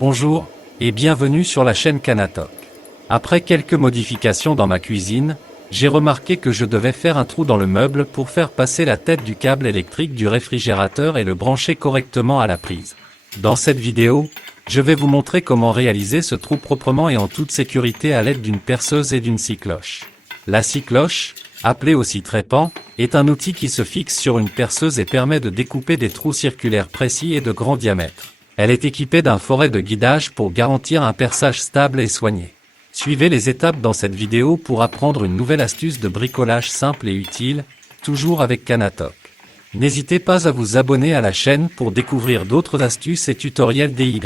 Bonjour, et bienvenue sur la chaîne KANATOK. Après quelques modifications dans ma cuisine, j'ai remarqué que je devais faire un trou dans le meuble pour faire passer la tête du câble électrique du réfrigérateur et le brancher correctement à la prise. Dans cette vidéo, je vais vous montrer comment réaliser ce trou proprement et en toute sécurité à l'aide d'une perceuse et d'une scie-cloche. La scie-cloche, appelée aussi trépan, est un outil qui se fixe sur une perceuse et permet de découper des trous circulaires précis et de grand diamètre. Elle est équipée d'un forêt de guidage pour garantir un perçage stable et soigné. Suivez les étapes dans cette vidéo pour apprendre une nouvelle astuce de bricolage simple et utile, toujours avec KANATOK. N'hésitez pas à vous abonner à la chaîne pour découvrir d'autres astuces et tutoriels DIY.